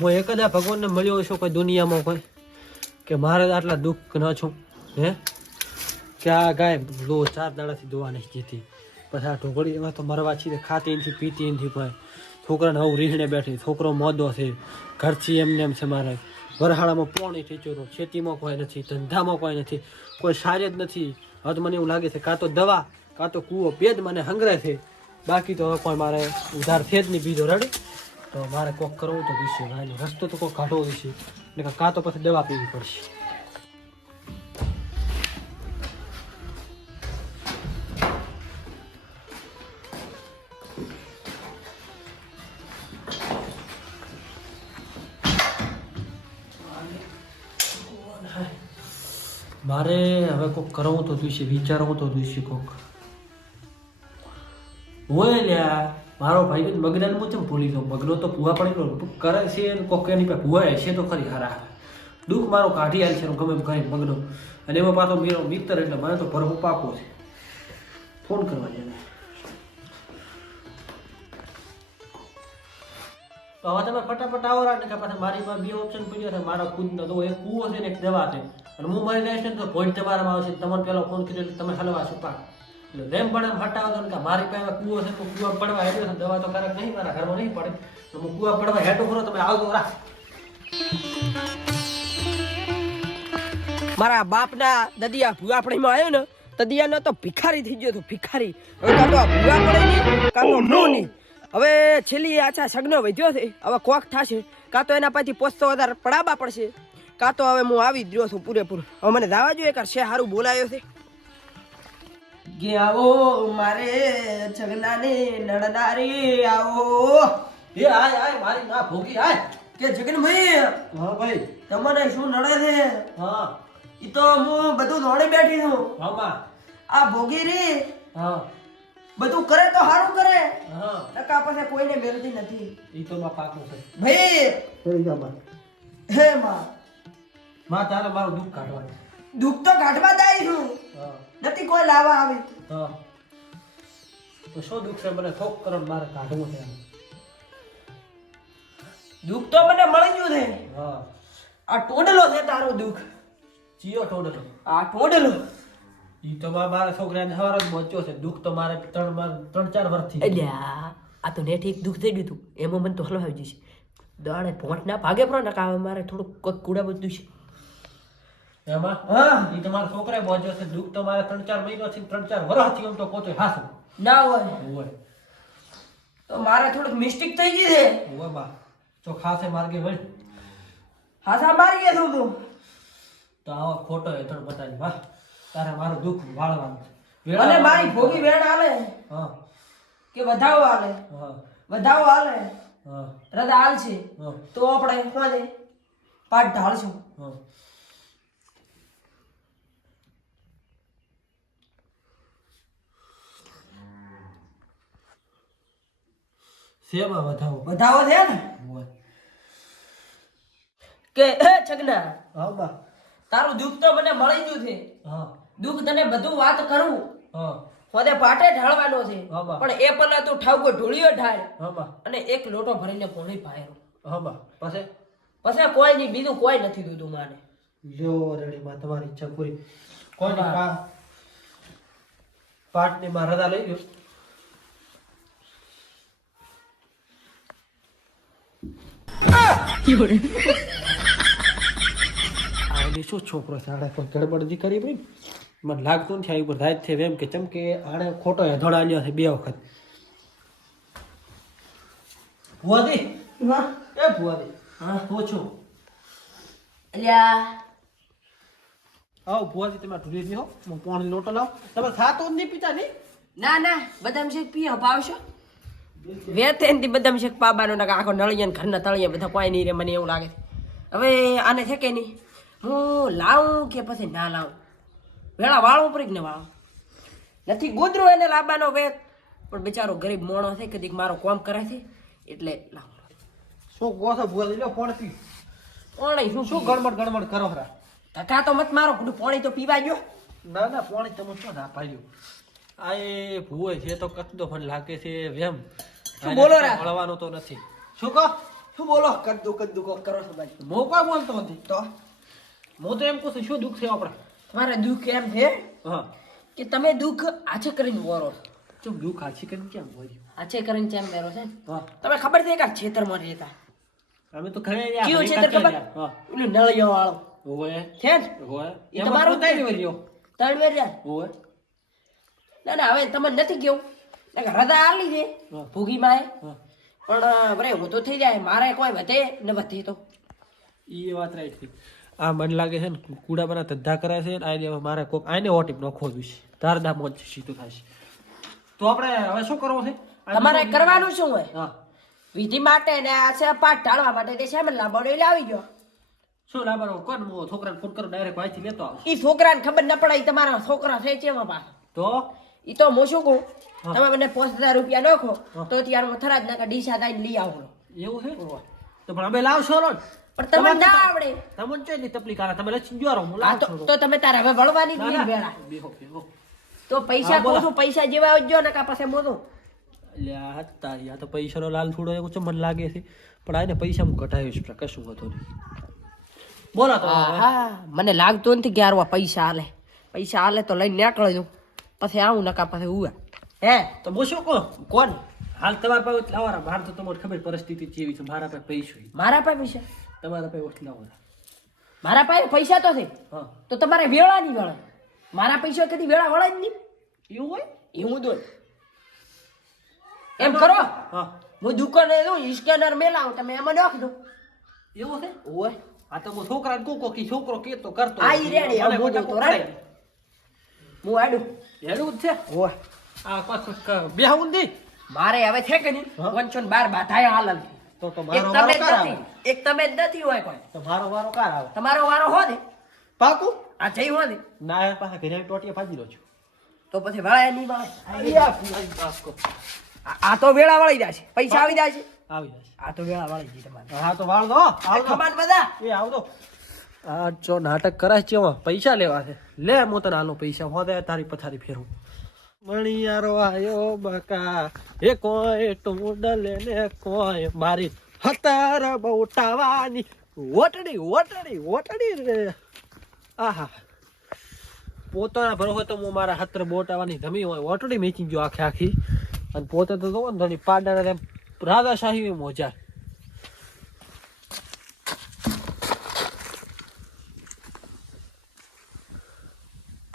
હું એક જ આ ભગવાનને મળ્યો છું કોઈ દુનિયામાં કોઈ કે મારે આટલા દુઃખ ન છું હે કે આ ગાય લો 4 દાડાથી દોવા નહીં જીતી પછી આ ઢોકળી એમાં તો મરવા છીએ ખાતી નથી પીતી નથી ભાઈ છોકરાને હવે રીહણે બેઠી છોકરો મોદો છે ઘરથી એમને એમ છે મારે વરહાળામાં પોણી ઠીચોરો ખેતીમાં કોઈ નથી ધંધામાં કોઈ નથી કોઈ સારી જ નથી હવે તો મને એવું લાગે છે કાં તો દવા કાં તો કૂવો બે જ મને હંગરે છે બાકી તો હવે કોઈ મારે ઉધાર છે જ નહીં બીજો રડી તો મારે કોક કરવું તો વિશે ભાઈનો રસ્તો તો કોક કાઢવો વિશે ને કાં તો પછી દવા પીવી પડશે મારે હવે કોક કરવું તો જોઈશે વિચારવું તો જોઈશે કોક હોય લ્યા મારો ભાઈ બી મગનાને હું ચમ ભૂલી જાઉં મગનો તો ભૂવા પડી ગયો કરે છે કોક એની પાસે ભૂવા હશે તો ખરી હારા દુઃખ મારો કાઢી આલ છે ગમે એમ કહી મગનો અને એમાં પાછો મેરો મિત્ર એટલે મને તો ભરવું પાકો છે ફોન કરવા જાય તો હવે તમે ફટાફટ આવો રાખ કે પાછા મારી પાસે બે ઓપ્શન પડ્યા છે મારા ખુદનો તો એક કૂવો છે ને એક દવા છે અને હું મરી જઈશ ને તો ભોજ તમારામાં આવશે તમને પેલો ફોન કર્યો એટલે તમે હલવા છુપા એટલે રેમ પડે હટાવો તો કે મારી પાસે કૂવો છે તો કૂવા પડવા હેઠો છે દવા તો ક્યારેક નહીં મારા ઘરમાં નહીં પડે તો હું કૂવા પડવા હેઠો કરો તમે આવજો રાખ મારા બાપના દદિયા ભૂવાપડીમાં આવ્યો ને દદિયાનો તો ભિખારી થઈ ગયો તો ભિખારી હવે કાં તો ભૂવા પડે નહીં કાં તો નો નહીં હવે છેલ્લી આછા સગનો વધ્યો છે હવે કોક થશે કાં તો એના પછી 500,000 પડાવવા પડશે કાં તો હવે હું આવી જ રહ્યો છું પૂરેપૂરો હવે મને દાવા જોઈએ કરશે સારું બોલાયો છે ગે આવો મારે જગનાને નડનારી આવો એ આય મારી ના ભોગી આય કે જગનભાઈ હા ભાઈ તમને શું નડે છે હા ઈ તો હું બધું દોડી બેઠી છું મામા આ ભોગી રે હા બધું કરે તો સારું કરે હા ટકા પાસે કોઈને મેળતી નથી ઈ તો માં પાકું છે ભાઈ થઈ જા માં હે માં તારે મારું દુઃખ કાઢવાનું દુઃખ તો કાઢવા જાય છું હા નથી કોઈ લાવવા આવી હા તો શું દુઃખ છે મને થોક કરો મારે કાઢવું છે દુઃખ તો મને મળી ગયું છે હા આ ટોડલો છે તારો દુઃખ ચિયો ટોડલો આ ટોડલો ઈ તો મારા છોકરાને હવાર જ પહોંચ્યો છે દુઃખ તો મારે 3-4 વર્ષથી અલ્યા આ તો નેઠી દુઃખ થઈ ગયું તું એમાં મને તો હલવાઈ જશે દાણે પોંટ ના ભાગે પણ નકા મારે થોડું કોક કુડા બધું છે એમાં હા ઈ તો મારા છોકરાએ પહોંચ્યો છે દુઃખ તો મારે 3-4 મહિનાથી 3-4 વર્ષથી એમ તો પહોંચે હાસું ના હોય હોય તો મારે થોડુંક મિસ્ટેક થઈ ગઈ છે હોય બા તો ખાસે માર્ગે વળ હાસા મારી ગયા તું તો આવો ખોટો હેઠળ બતાવી વાહ તારે મારું દુઃખ વાળવાનું અને મારી ભોગી વેણ આલે હા કે વધાવો આલે હા વધાવો આલે હા રદા આલ છે હા તો આપણે કોને પાટ ઢાળશું હા સેવા વધાવો વધાવો છે ને હોય કે હે છગના હા બા તારું દુઃખ તો મને મળી ગયું છે હા દુઃખ તને બધું વાત કરું હા હોદે પાટે ઢાળવાનો છે હા બા પણ એ પહેલા તું ઠાવકો ઢોળીયો ઢાળ હા બા અને એક લોટો ભરીને પોણી પાયો હા બા પછી પછી કોઈ નહીં બીજું કોઈ નથી દૂધું માને લ્યો રેડી માં તમારી ઈચ્છા પૂરી કોઈ નહીં પાટની માં રદા લઈ ગયો શું છોકરો છે આડે કોઈ ગડબડ કરી પડી મને લાગતું નથી આ ઉપર રાત છે એમ કે ચમ કે આને ખોટો હેધોડા લ્યો છે 2 વખત ભુવાજી હા એ ભુવાજી હા હું છું અલ્યા આવો ભુવાજી તમે ઢૂલી દીધો હું પાણી લોટો લાવ તમે ખાતો જ નહીં પીતા નહીં ના ના બદામ શેક પીઓ પાવશો વેતેનથી બદામ શેક પાબાનો ના આખો નળિયા ઘરના તળિયા બધા કોઈ નહીં રે મને એવું લાગે હવે આને છે કે નહીં હું લાવું કે પછી ના લાવું વેળા વાળું પડી ને વાળું નથી ગોદરો એને લાવવાનો વેત પણ બિચારો ગરીબ મોણો છે કદીક મારો કામ કરે છે એટલે લાવું શું કહો છો ભુવાજી લ્યો પાણી પી પાણી શું ગડબડ કરો ખરા ધક્કા તો મત મારો પાણી તો પીવા ગયો ના ના પાણી તમે શું ના પાડ્યું આ એ ભૂવો છે તો કચડો પણ લાગે છે વેમ શું બોલો રા મળવાનું તો નથી શું કહો બોલો કદ્દુ કોક કરો છો ભાઈ. મો કોઈ બોલતો નથી તો હું તો એમ કહું છું શું દુઃખ છે આપણે તમારે દુઃખ એમ છે હા કે તમે દુઃખ આછે કરીને બોરો ચમ દુઃખ આછી કરીને કેમ હોય આછે કરીને ચેમ બેરો છે હા તમે ખબર છે કે આ ખેતરમાં રહેતા અમે તો ખરે કયું ખેતર ખબર હા ઓલું નળિયો વાળો હોય છે ને હોય એ તમારું કઈ વર્યો ત્રણ વાર રહ્યા હોય ના હવે તમને નથી કેવું એટલે રજા આલી છે હા. ભૂગી માએ હા પણ બરે હું તો થઈ જાય મારે કોઈ વધે ને વધે તો એ વાત રાઈટ છે આ મને લાગે છે ને કુડા બના ધંધા કરે છે ને આને હવે મારે કોક આને ઓટીપ નો ખોદવું છે તારદા મોજ સીધું થશે તો આપણે હવે શું કરવું છે તમારે કરવાનું શું હોય હા વિધિ માટે ને આ છે પાઠ ટાળવા માટે તે શેમ લાંબાડો એટલે આવી ગયો શું લાવવાનો કોણ હું છોકરાને ફોન કરું ડાયરેક્ટ વાંચી લેતો આવું ઈ છોકરાને ખબર ન પડે ઈ તમારા છોકરા છે ચેવા પાછા તો ઈ તો હું શું કહું હા. તમે મને 5000 રૂપિયા નાખો હા. તો ત્યાર થરાજ નાકા ડીસા દઈને લઈ આવો એવું છે તો પણ અમે લાવશો ને પણ તમને ના આવડે તમને ચોઈ ની તકલીફ આવે તમે લખી ગયો હું આ લાવશો તો તમે તારે હવે વળવાની જ નહીં વેળા તો પૈસા હા, બોલો. કહું છું પૈસા જેવા આવજો ને કા પાસે મોટું લ્યા તારી આ તો પૈસાનો લાલ થોડો એવું છે મને લાગે છે પણ આને પૈસા હું કઢાવીશ કશું હતો નહીં બોલો તો હવે. હા મને લાગતું નથી કે યાર પૈસા હાલે તો લઈને નીકળી દઉં પછી આવું નકા પછી ઉવા હે તો હું શું કહું કોણ હાલ તમારા પાસે લાવવાના મારે તો તમારે ખબર પરિસ્થિતિ કેવી છે મારા પાસે પૈસો મારા પાસે પૈસા તમારા પાસે ઓછ લાવવાના મારા પાસે પૈસા તો છે હા તો તમારે વેળા નહીં વળે મારા પૈસા કદી વેળા વળે જ નહીં એવું હોય એવું દો એમ કરો હા હું દુકાને દઉં સ્કેનર મેલાવું તમે એમાં નાખ દો એવું છે ઓય આ તો હું છોકરાને કહું કે છોકરો કેતો કરતો આ ઈ રેડી મને હું મોટા તો પકડાય. રેડી હું આડું હેડું જ છે ઓય આ બેહું નથી મારે હવે છે કે નહીં હા. 512 બાધાય હાલ તો એક મારો તમે વારો જ કાર નથી આવે એક તમે જ નથી હોય કોઈ તો મારો વારો કાર આવે તમારો વારો હો ને પાકું આ જઈ હો ને ના એ પાસે ઘરે ટોટિયા ભાજી લો છું તો પછી વળાય નહીં વળાય અરિયા ફૂલાઈ બાસ્કો આ તો વેળા વળી જશે પૈસા આવી જશે આવી જશે આ તો વેળા વળી ગઈ તમારે હા તો વાળ દો આવજો ખમાન બધા એ આવજો આ જો નાટક કરાય છે એમાં પૈસા લેવા છે લે હું તને આલો પૈસા હોદે તારી પથારી ફેરવું મણિયારો આયો બકા એ કોઈ ટુંડલે ને કોઈ મારી હતાર બહુટાવાની ઓટડી રે આહા પોતાના ભરોસે તો હું મારા હતર બોટાવાની ધમી હોય ઓટડી મેચી ગયો આખી અને પોતે તો જો ને પાડાના રાધાશાહી મોજા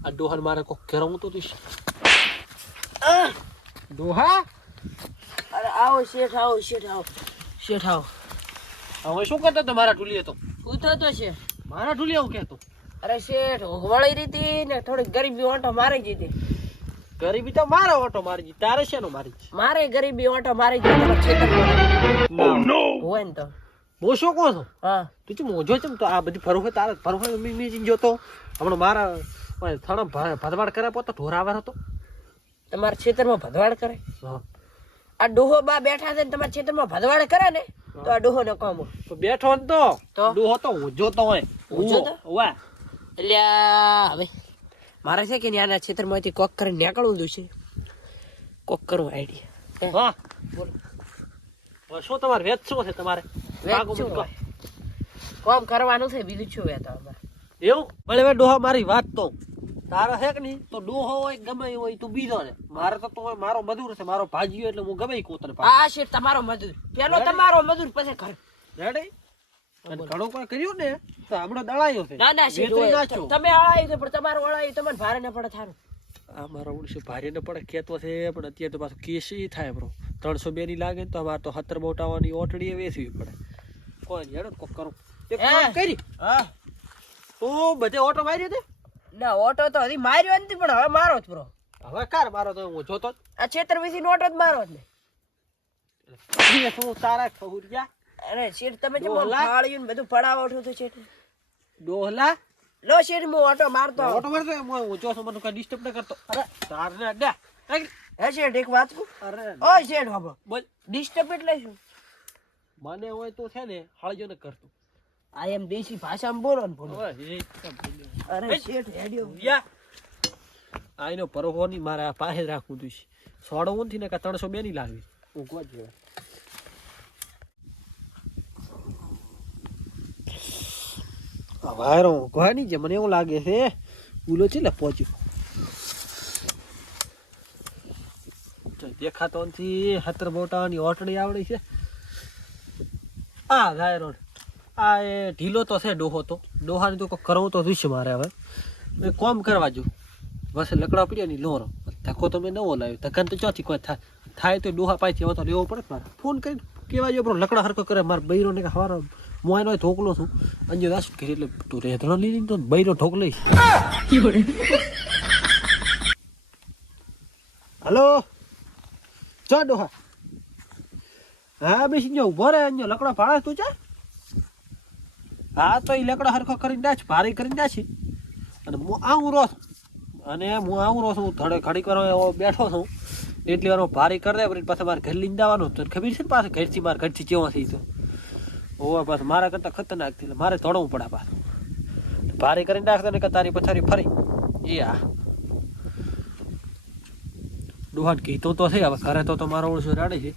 આ ડોહન મારે કોક ઘેરવું તો દીશ ડોહા અરે આવો શેઠ આવો હવે શું કરતો તો મારા ઢુલીએ તો ઉતો તો છે મારા ઢુલીએ હું કહેતો અરે શેઠ વળી રીતી ને થોડી ગરીબી ઓટો મારી દીધી ગરીબી તો મારો ઓટો મારી જી તારે શેનો મારી જી મારે ગરીબી ઓટો મારી દીધી તમે ખેતરમાં હોય ને તો બહુ શું કહો છો હા તું ચમ મોજો ચમ તો આ બધી ફરવું તારે ફરવું મી જોતો હમણાં મારા થોડા ભદવાડ કર્યા પોતો ઢોરાવાર હતો તમારા ખેતરમાં ભદવાડ કરે હા આ ડોહો બા બેઠા છે ને તમારા ખેતરમાં ભદવાડ કરે ને તો આ ડોહો નો કામ હોય. તો બેઠો ને તો ડોહો તો ઊંઝો તો હોય ઊંઝો તો? વાહ એટલે હવે મારે છે કે આના ખેતરમાંથી કોક કરીને નીકળવું છે કોક કરવું આઈડિયા હા બોલો હવે શું તમારે વેચ શું છે તમારે વેચવું હોય. કામ કરવાનું છે બીજું શું વેતો અમારે એવું ભલે હવે ડોહા મારી વાત તો તારા છે કે નહીં તો ડોહો હોય ગમે એ હોય તું બીજો ને મારે તો હોય મારો મજૂર છે મારો ભાજીયો એટલે હું ગમે ઈ કોતર આ શેઠ તમારો મજૂર પેલો તમારો મજૂર પછી ઘર રેડી અને ઘણો કોઈ કર્યું ને તો હમણાં દળાયો છે ના ના શેઠ વેતરી હોય. નાખ્યો. તમે હળાયું છે પણ તમારું હળાયું તમને ભારે ન પડે થારું આ મારા ઓળશે ભારે ન પડે ખેતો છે પણ અત્યારે તો પાછું કેસી થાય બ્રો 302 ની લાગે ને તો અમારે તો 70 બોટાવાની ઓટડી વેચવી પડે કોઈ હેડો કોક કરું એક હે? કામ કરી હા તો બધે ઓટો મારી દે ના ઓટો તો હજી માર્યો નથી પણ હવે મારો જ બ્રો હવે કાર મારો તો હું જોતો આ છેતર વિસી નો ઓટો જ મારો જ ને જ તું તારા ખહુરિયા અરે શેઠ તમે જેમ ડોહલા? ફાળ્યું ને બધું પડાવો છો તો શેઠ ડોહલા લો શેઠ હું ઓટો મારતો આવું. ઓટો મારતો હું જો છું મને કઈ ડિસ્ટર્બ ન કરતો અરે તાર ને અડ્ડા હે શેઠ એક વાત કહું અરે ઓય શેઠ બાબા બોલ ડિસ્ટર્બ એટલે શું મને હોય તો છે ને હાળજો ને કરતો આ એમ દેશી ભાષામાં બોલો ને બોલો હવે એ કેમ બોલ્યો? અરે શેઠ હેડ્યો યા આઈનો પરહોની મારે આ પાસે જ રાખવું તું સોડવું નથી ને કે 302 ની લાગવી ઊંઘવા જ જેવા વાયરો ઊંઘવા નહીં છે મને એવું લાગે છે ઉલો છે ને પહોંચ્યો દેખાતો નથી 17 બોટાની ઓટડી આવડી છે આ વાયરો આ એ ઢીલો તો છે ડોહો તો ડોહાને તો કરવું તો જોઈશે મારે હવે મેં કોમ કરવા જો બસ લકડા પડ્યા ની લોરો ધક્કો તો મેં નવો લાવ્યો ધક્કાને તો ચોથી કોઈ થાય તો ડોહા પાસેથી હવે તો લેવો પડે મારે ફોન કરીને કેવા જો લકડા હરકો કરે મારે બૈરો ને કે હવારો મોયનો ઠોકલો છું અંજુ દાસ કરી એટલે તું રેધણો લીધી તો બૈરો ઠોક લઈશ હલો ચો ડોહા હા બેસી જાઉં ઉભો રે અંજો લકડા ભાડે તું ચા હા તો એ લકડા હરખો કરીને નાખ ભારી કરીને નાખી અને હું આવું રોસ અને હું આવું રોસ હું થોડે ઘડીક વાર બેઠો છું એટલી વાર ભારી કરી દે પછી પાછા મારે ઘર લઈને જવાનું તો ખબર છે ને પાછું ઘરથી મારે ઘરથી કેવો થઈ તો ઓવા પાછું મારા કરતાં ખતરનાક થઈ મારે દોડવું પડે પાછું ભારી કરીને નાખતા ને કે તારી પથારી ફરી એ હા ડોહાન કીધું તો છે હવે ઘરે તો મારો ઓળસો રાડે છે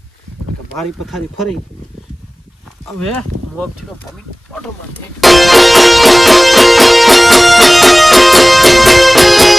કે મારી પથારી ફરી હવે મોબ છે પમી ઓટો મારતી